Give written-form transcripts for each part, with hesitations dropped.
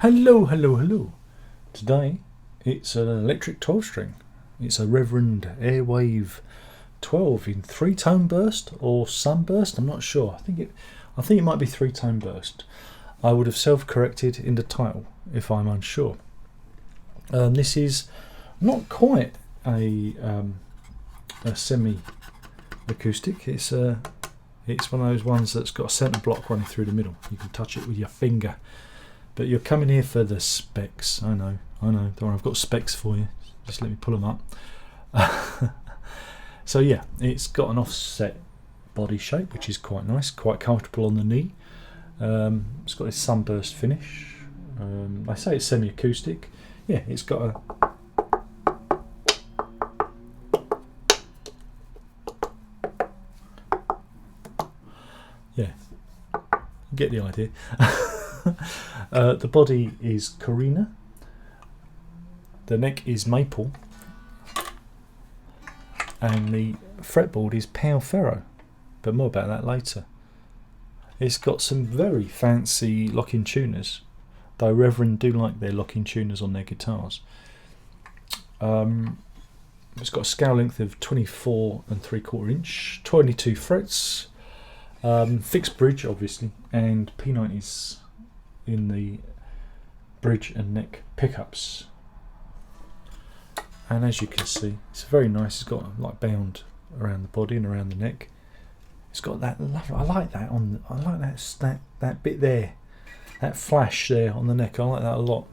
Hello, hello, hello. Today it's an electric 12 string. It's a Reverend Airwave 12 in 3-tone burst or Sunburst. I'm not sure. I think it might be 3-tone burst. I would have self-corrected in the title if I'm unsure. This is not quite a semi-acoustic. It's one of those ones that's got a centre block running through the middle. You can touch it with your finger. But you're coming here for the specs. I know. Don't worry, I've got specs for you. Just let me pull them up. So yeah, it's got an offset body shape, which is quite nice, quite comfortable on the knee. It's got this sunburst finish. I say it's semi-acoustic. Yeah, it's got a get the idea. The body is Carina. The neck is maple, and the fretboard is pale ferro, but more about that later. It's got some very fancy locking tuners, though Reverend do like their locking tuners on their guitars. It's got a scale length of 24 3/4 inch, 22 frets, fixed bridge obviously, and P90s in the bridge and neck pickups. And as you can see, it's very nice. It's got like bound around the body and around the neck. It's got that lovely, I like that bit there, that flash there on the neck. I like that a lot.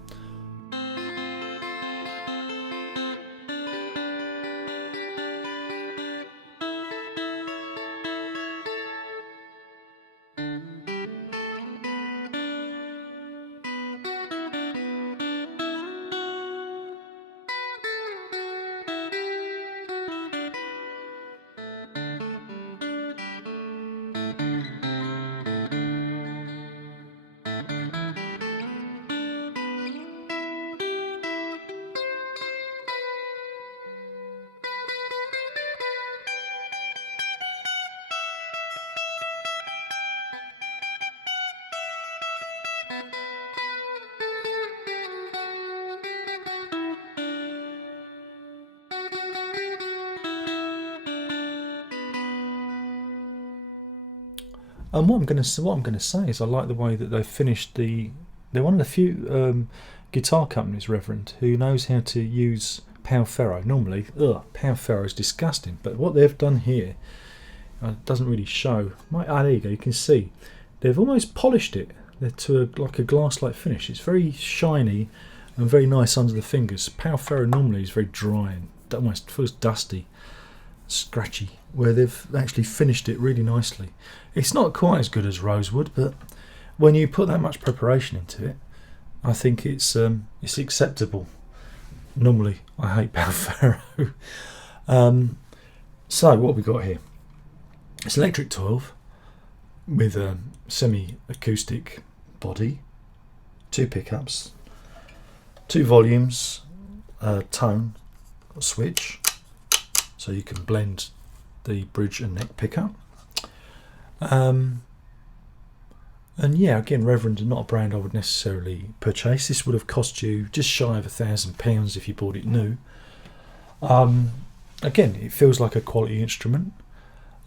And what I'm going to say is I like the way that they've finished the. They're one of the few guitar companies, Reverend, who knows how to use pale ferro. Normally, pale ferro is disgusting, but what they've done here doesn't really show. There you go. You can see they've almost polished it to like a glass-like finish. It's very shiny and very nice under the fingers. Pale ferro normally is very dry and almost feels dusty, scratchy, where they've actually finished it really nicely. It's not quite as good as rosewood, but when you put that much preparation into it, I think it's acceptable. Normally I hate pale ferro. So what have we got here? It's electric 12 with a semi-acoustic body, 2 pickups, 2 volumes, tone, a switch, so you can blend the bridge and neck pickup. And yeah, again, Reverend are not a brand I would necessarily purchase. This would have cost you just shy of £1,000 if you bought it new. Again, it feels like a quality instrument.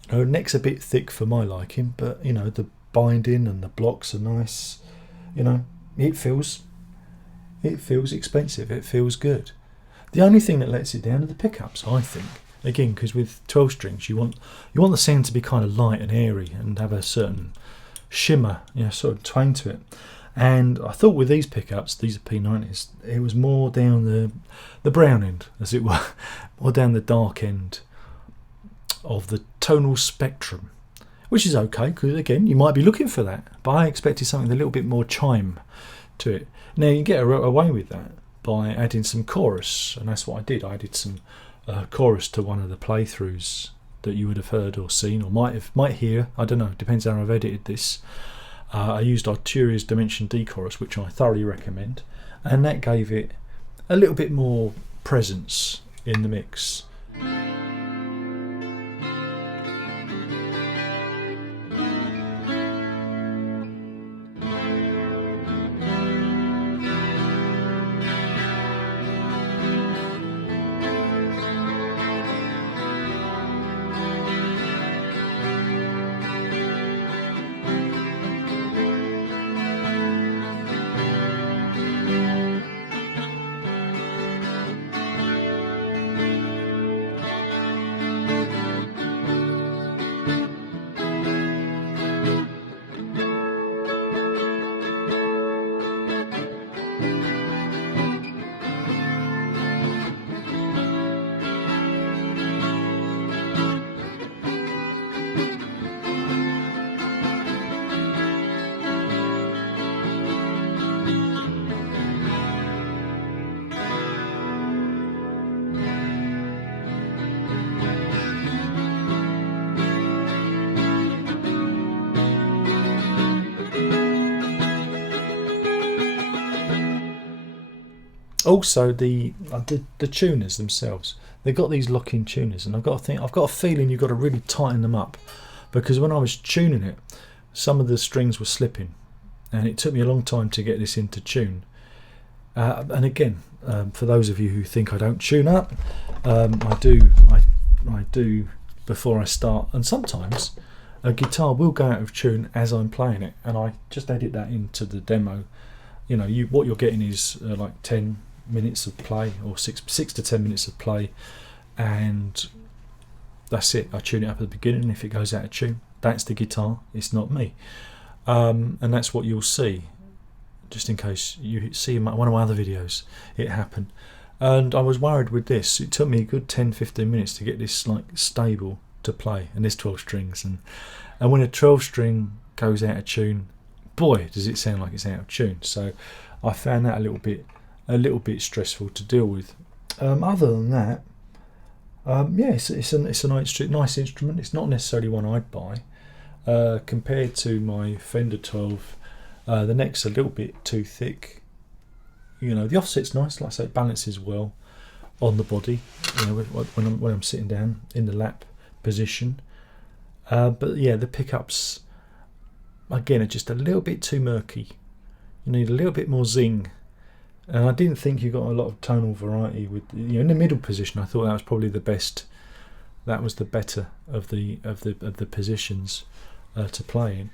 You know, neck's a bit thick for my liking, but you know, the binding and the blocks are nice. You know, it feels expensive. It feels good. The only thing that lets it down are the pickups, I think. Again, because with 12 strings, you want the sound to be kind of light and airy and have a certain shimmer, sort of twang to it. And I thought with these pickups, these are P90s, it was more down the brown end, as it were, more down the dark end of the tonal spectrum, which is okay, because again, you might be looking for that, but I expected something with a little bit more chime to it. Now you can get away with that by adding some chorus, and that's what I did. I added some chorus to one of the playthroughs that you would have heard or seen or might hear. I don't know, depends how I've edited this. I used Arturia's Dimension D chorus, which I thoroughly recommend, and that gave it a little bit more presence in the mix. Also, the tuners themselves, they've got these lock-in tuners, and I've got a feeling you've got to really tighten them up, because when I was tuning it, some of the strings were slipping, and it took me a long time to get this into tune. And again, for those of you who think I don't tune up, I do. I do before I start, and sometimes a guitar will go out of tune as I'm playing it, and I just edit that into the demo. You know, what you're getting is like 10 minutes of play, or 6 to 10 minutes of play, and that's it. I tune it up at the beginning. If it goes out of tune, that's the guitar, it's not me. And that's what you'll see, just in case you see one of my other videos it happened. And I was worried with this. It took me a good 10-15 minutes to get this like stable to play, and there's 12 strings, and when a 12 string goes out of tune, boy does it sound like it's out of tune. So I found that a little bit stressful to deal with. Other than that, it's a nice instrument. It's not necessarily one I'd buy. Compared to my Fender 12, the neck's a little bit too thick. You know, the offset's nice, like I say, it balances well on the body, you know, when I'm sitting down in the lap position. But yeah, the pickups again are just a little bit too murky. You need a little bit more zing. And I didn't think you got a lot of tonal variety with, you know, in the middle position. I thought that was probably the best. That was the better of the positions to play in.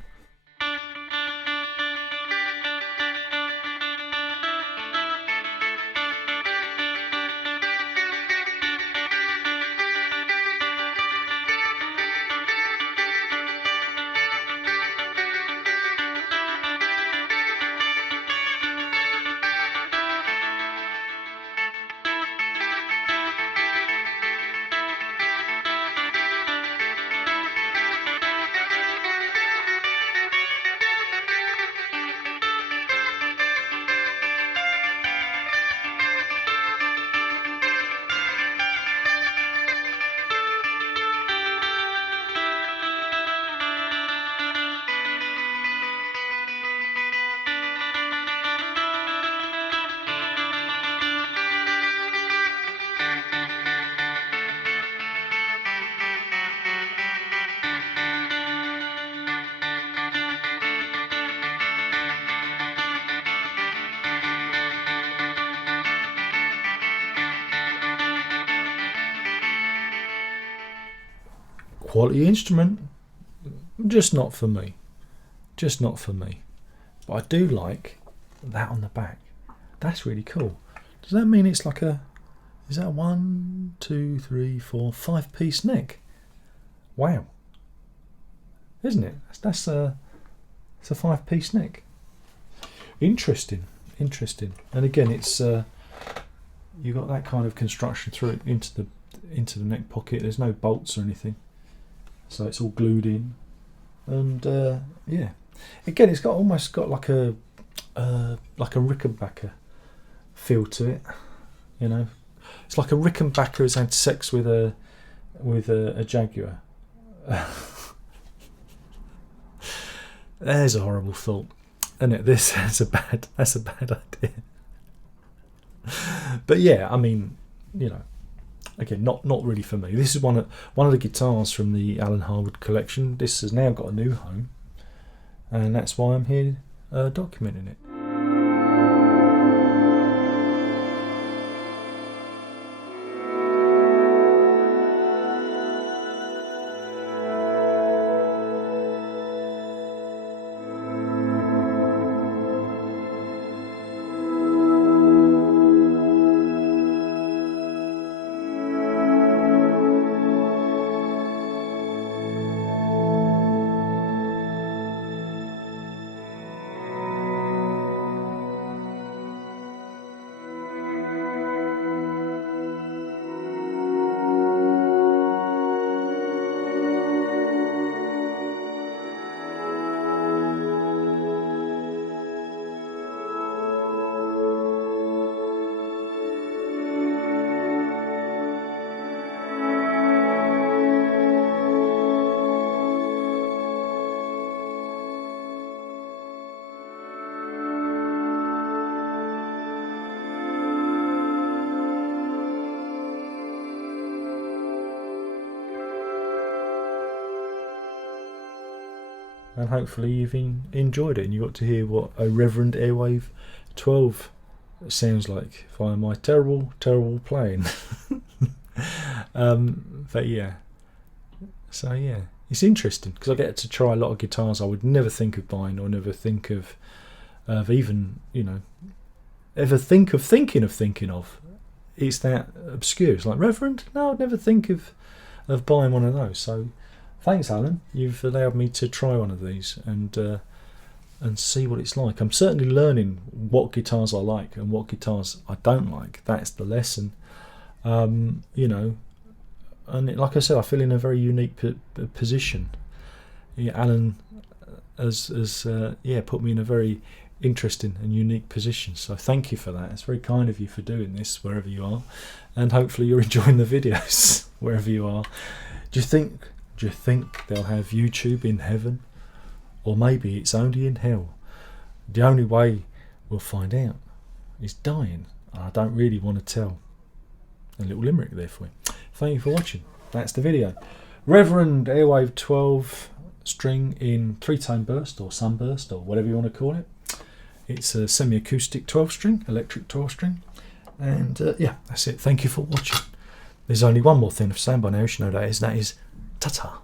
Quality instrument, just not for me. But I do like that on the back. That's really cool. Does that mean it's like is that a 1, 2, 3, 4, 5-piece neck? Wow, isn't it? It's a 5-piece neck. Interesting. And again, it's you got that kind of construction through it into the neck pocket. There's no bolts or anything, so it's all glued in. And yeah, again, it's almost got like a Rickenbacker feel to it. You know, it's like a Rickenbacker has had sex with a Jaguar. There's a horrible thought, isn't it? That's a bad idea. But yeah, I mean, you know, again, not really for me. This is one of the guitars from the Alan Harwood collection. This has now got a new home, and that's why I'm here documenting it. and hopefully you've enjoyed it and you got to hear what a Reverend Airwave 12 sounds like via my terrible playing. But yeah, so yeah, it's interesting because I get to try a lot of guitars I would never think of buying or never think of even, you know, ever think of thinking of. It's that obscure. It's like, Reverend? No, I'd never think of buying one of those. So thanks, Alan. You've allowed me to try one of these and see what it's like. I'm certainly learning what guitars I like and what guitars I don't like. That's the lesson. You know, and like I said, I feel in a very unique position. Yeah, Alan has put me in a very interesting and unique position, so thank you for that. It's very kind of you for doing this wherever you are, and hopefully you're enjoying the videos wherever you are. Do you think they'll have YouTube in heaven, or maybe it's only in hell? The only way we'll find out is dying. I don't really want to tell. A little limerick there for you. Thank you for watching. That's the video. Reverend Airwave 12 string in 3-tone burst or sunburst or whatever you want to call it. It's a semi-acoustic 12 string, electric 12 string, and yeah, that's it. Thank you for watching. There's only one more thing to say by now, you should know that is ta-ta.